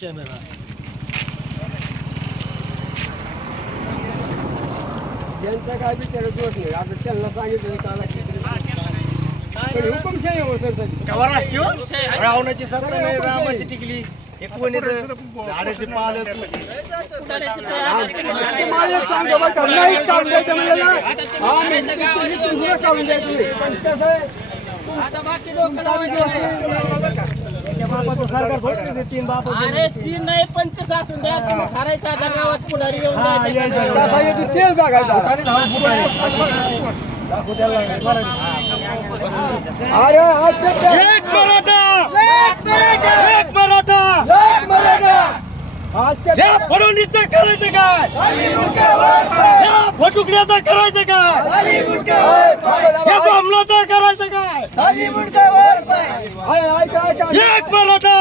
Camera यांचा काय बिचारा दोष नाही. आता त्यांना सांगितलं काला हुकुमशाही हो सर कवर असते हो. रावणाची सत्ता नाही, रामाची टिकली. हे कोण येतं? झाडाचे पाल मला सांगतो बरं का, नाही काम द्यायचं म्हणलं ना, हा मी तुझं काम द्यायचं नाही. पण कसं आहे, त्या बापाचं सरकार थोडं ते तीन बाप अरे तीन नाही 25 असून द्या. तुम्ही ठरायचं आता गावात पुढारी येऊन द्यायचं. कसा येतो तेच बघायचं. अरे आजच्या एक मराठा आजच्या या फडणवीसचं करायचं काय? या फटुकड्याचं करायचं काय? या बमलाचं करायचं काय? ऐका एक मराठा